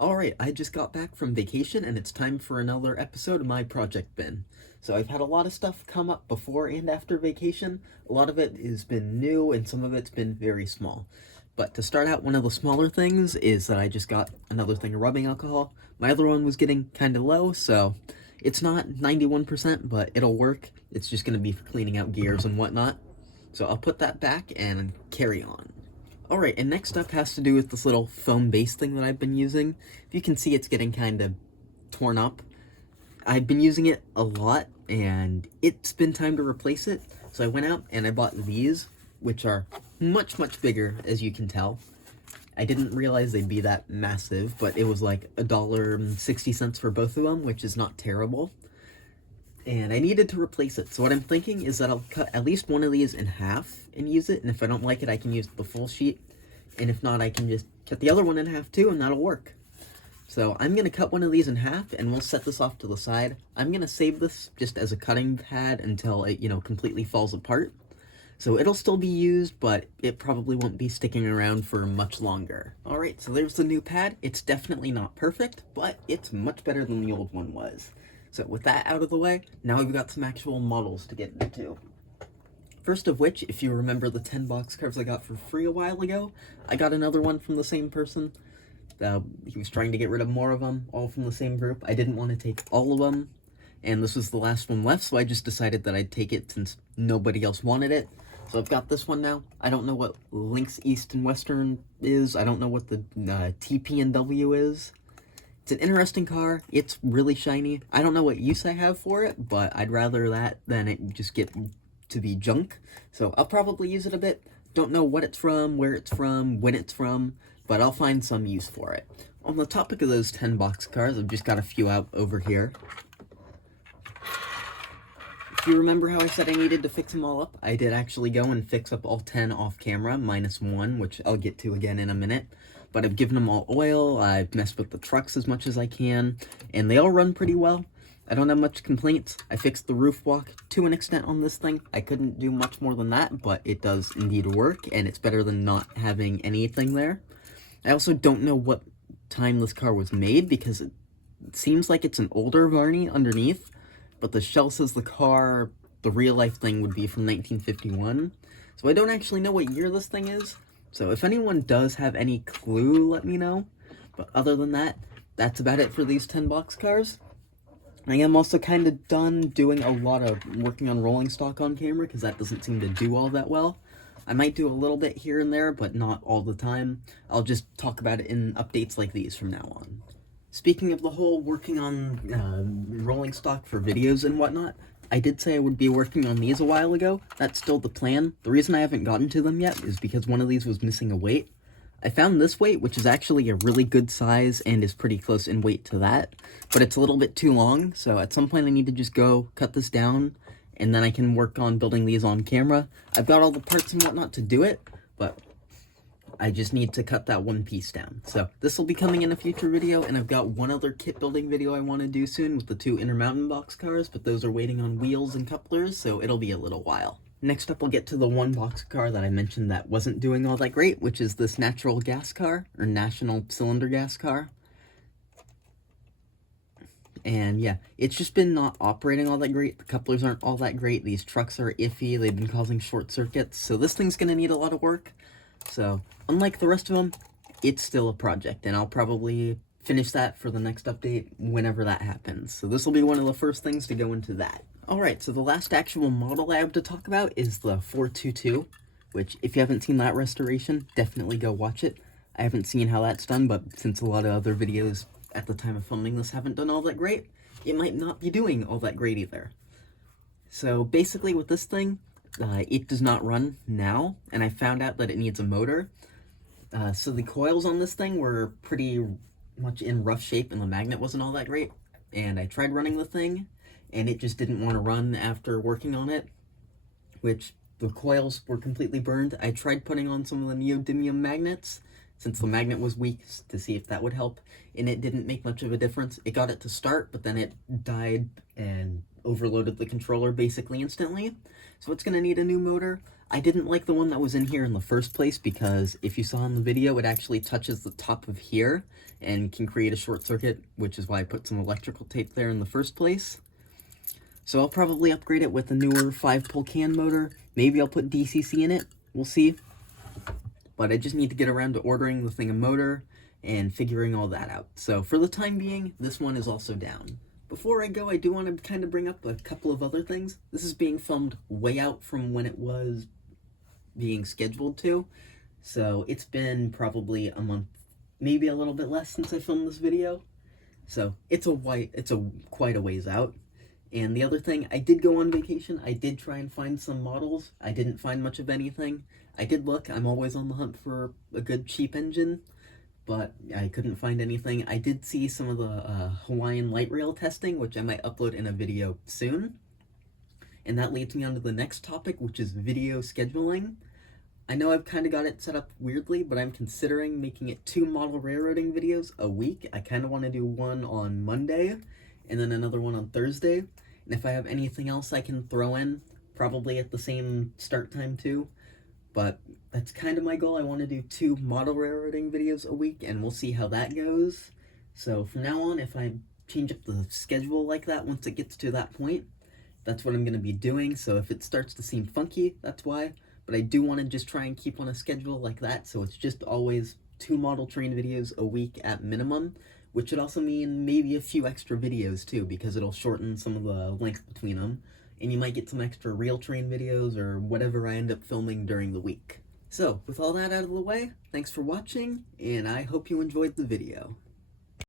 Alright, I just got back from vacation and it's time for another episode of my project bin. So I've had a lot of stuff come up before and after vacation. A lot of it has been new and some of it's been very small. But to start out, one of the smaller things is that I just got another thing of rubbing alcohol. My other one was getting kind of low, so it's not 91%, but it'll work. It's just going to be for cleaning out gears and whatnot. So I'll put that back and carry on. Alright, and next up has to do with this little foam base thing that I've been using. If you can see, it's getting kind of torn up. I've been using it a lot, and it's been time to replace it. So I went out and I bought these, which are much, much bigger, as you can tell. I didn't realize they'd be that massive, but it was like $1.60 for both of them, which is not terrible. And I needed to replace it. So what I'm thinking is that I'll cut at least one of these in half and use it. And if I don't like it, I can use the full sheet. And if not, I can just cut the other one in half too, and that'll work. So I'm going to cut one of these in half, and we'll set this off to the side. I'm going to save this just as a cutting pad until it, completely falls apart. So it'll still be used, but it probably won't be sticking around for much longer. Alright, so there's the new pad. It's definitely not perfect, but it's much better than the old one was. So with that out of the way, now we've got some actual models to get into. First of which, if you remember the 10 boxcars I got for free a while ago, I got another one from the same person. He was trying to get rid of more of them, all from the same group. I didn't want to take all of them, and this was the last one left, so I just decided that I'd take it since nobody else wanted it. So I've got this one now. I don't know what Lynx East and Western is. I don't know what the TP and W is. It's an interesting car. It's really shiny. I don't know what use I have for it, but I'd rather that than it just get to be junk. So I'll probably use it a bit. Don't know what it's from, where it's from, when it's from, but I'll find some use for it. On the topic of those 10 boxcars, I've just got a few out over here. If you remember how I said I needed to fix them all up, I did actually go and fix up all 10 off camera, minus one, which I'll get to again in a minute. But I've given them all oil, I've messed with the trucks as much as I can, and they all run pretty well. I don't have much complaints. I fixed the roof walk to an extent on this thing. I couldn't do much more than that, but it does indeed work, and it's better than not having anything there. I also don't know what time this car was made, because it seems like it's an older Varney underneath, but the shell says the real-life thing would be from 1951. So I don't actually know what year this thing is. So if anyone does have any clue, let me know. But other than that, that's about it for these 10 boxcars. I am also kind of done doing a lot of working on rolling stock on camera, because that doesn't seem to do all that well. I might do a little bit here and there, but not all the time. I'll just talk about it in updates like these from now on. Speaking of the whole working on rolling stock for videos and whatnot, I did say I would be working on these a while ago. That's still the plan. The reason I haven't gotten to them yet is because one of these was missing a weight. I found this weight, which is actually a really good size and is pretty close in weight to that, but it's a little bit too long, so at some point I need to just go cut this down, and then I can work on building these on camera. I've got all the parts and whatnot to do it, but I just need to cut that one piece down. So this will be coming in a future video, and I've got one other kit building video I want to do soon with the 2 Intermountain boxcars, but those are waiting on wheels and couplers, so it'll be a little while. Next up, we'll get to the one boxcar that I mentioned that wasn't doing all that great, which is this natural gas car, or national cylinder gas car. And yeah, it's just been not operating all that great. The couplers aren't all that great. These trucks are iffy. They've been causing short circuits. So this thing's going to need a lot of work. So unlike the rest of them, it's still a project. And I'll probably finish that for the next update whenever that happens. So this will be one of the first things to go into that. Alright, so the last actual model I have to talk about is the 422, which if you haven't seen that restoration, definitely go watch it. I haven't seen how that's done, but since a lot of other videos at the time of filming this haven't done all that great, it might not be doing all that great either. So basically with this thing, it does not run now, and I found out that it needs a motor. So the coils on this thing were pretty much in rough shape, and the magnet wasn't all that great, and I tried running the thing, and it just didn't want to run after working on it, which the coils were completely burned. I tried putting on some of the neodymium magnets, since the magnet was weak, to see if that would help, and it didn't make much of a difference. It got it to start, but then it died and overloaded the controller basically instantly, so it's going to need a new motor. I didn't like the one that was in here in the first place, because if you saw in the video, it actually touches the top of here, and can create a short circuit, which is why I put some electrical tape there in the first place. So I'll probably upgrade it with a newer 5-pole CAN motor. Maybe I'll put DCC in it. We'll see. But I just need to get around to ordering the thing a motor and figuring all that out. So for the time being, this one is also down. Before I go, I do want to kind of bring up a couple of other things. This is being filmed way out from when it was being scheduled to. So it's been probably a month, maybe a little bit less since I filmed this video. So it's quite a ways out. And the other thing, I did go on vacation. I did try and find some models. I didn't find much of anything. I did look. I'm always on the hunt for a good cheap engine, but I couldn't find anything. I did see some of the Hawaiian light rail testing, which I might upload in a video soon. And that leads me on to the next topic, which is video scheduling. I know I've kind of got it set up weirdly, but I'm considering making it 2 model railroading videos a week. I kind of want to do one on Monday, and then another one on Thursday. And if I have anything else I can throw in, probably at the same start time too. But that's kind of my goal. I want to do 2 model railroading videos a week, and we'll see how that goes. So from now on, if I change up the schedule like that once it gets to that point, that's what I'm going to be doing. So if it starts to seem funky, that's why. But I do want to just try and keep on a schedule like that, so it's just always 2 model train videos a week at minimum, which would also mean maybe a few extra videos too, because it'll shorten some of the length between them, and you might get some extra rail train videos or whatever I end up filming during the week. So, with all that out of the way, thanks for watching, and I hope you enjoyed the video.